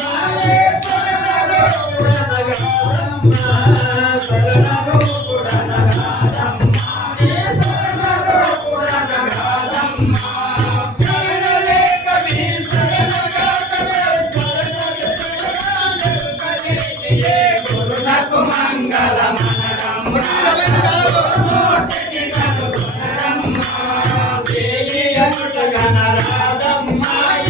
Bye. వెంకటగణ రాధమ్మాయి.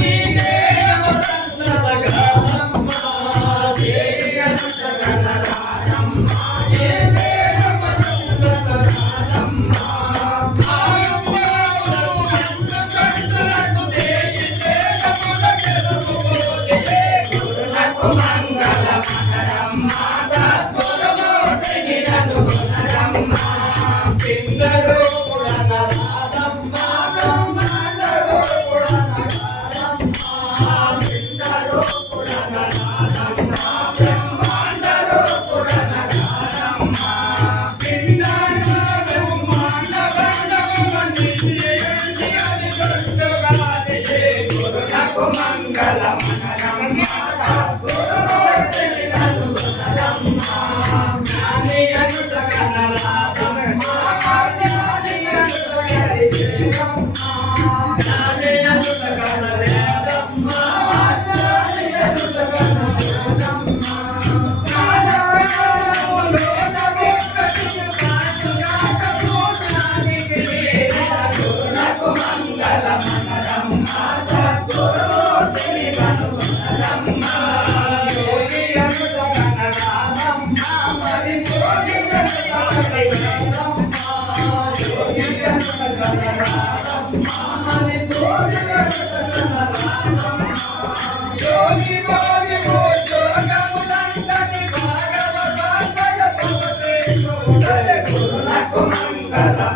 Ah,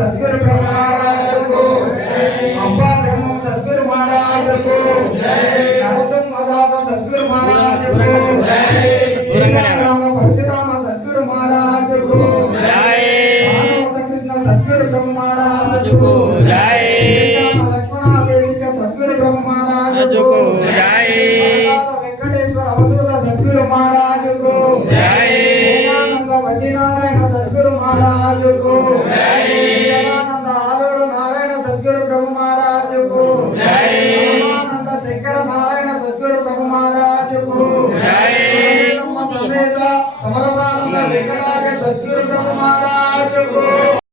सदगुरु महाराज को अब्बा ब्रह्म सदगुरु महाराज को नरसिंहदास सदगुरु महाराज को श्रीराम परशुराम सदगुरु महाराज को मानवत कृष्ण सदगुरु ब्रह्म महाराज को लक्ष्मणादेशिक सदगुरु ब्रह्म महाराज को वेंकटेश्वर अवधूत सदगुरु महाराज को बद्रीनारायण सदगुरु महाराज को सदगुरु ब्रह्म महाराज को।